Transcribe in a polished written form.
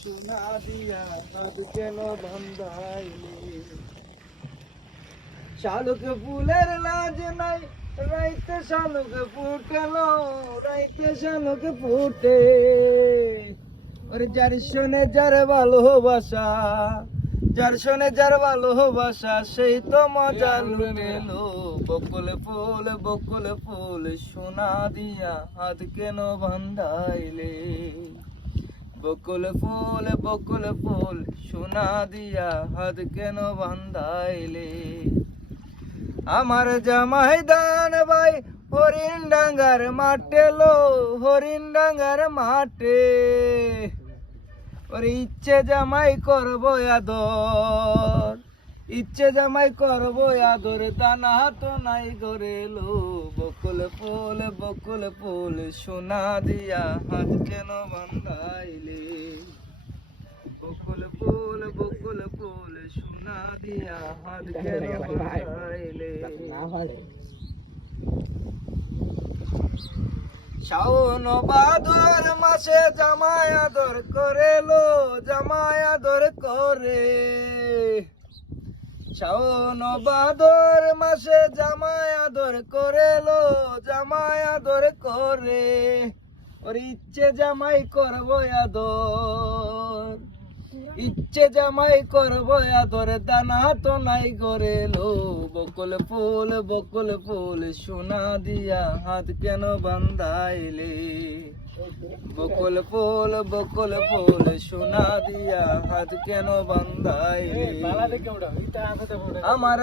সোনা দিয়া হাত কেন বান্ধাইলে শালুক ফুলের লাজ নাই রাইতে শালুক ফুটেলো রাইতে শালুক ফুটে ওরে যার শোনে যার ভালোবাসা যার শোনে যার ভালোবাসা সেই তো মজা লুটেলো বকুল ফুল সোনা দিয়া হাত কেন বান্ধাইলে বকুল ফুল সোনা দিয়া হাত কেন বান্ধাইলে আমার জামাই দান ভাই হরিণ ডাঙ্গার মাঠে লো হরিণ ডাঙ্গার মাঠে ওরে ইচ্ছে জামাই করবো আদর ইচ্ছে জামাই করবো আদর দানা তো নাই গরে লো বকুল ফুল সোনা দিয়া হাত কেন বান্ধাইলে বকুল ফুল সোনা দিয়া হাত কেন বান্ধাইলে শাওন ভাদর মাসে জামাই আদর করে লো জামাই আদর করে শাওন ভাদর মাসে জামাই আদর করে লো জামাই আদর করে ওর ইচ্ছে জামাই করবো আদর ইচ্ছে জামাই করবো আদর দানা তো নাই গরে লো বকুল ফুল সোনা দিয়া হাত কেন বান্ধাইলে বকুল ফুল সোনা দিয়া হাত কেন বান্ধাইলে আমার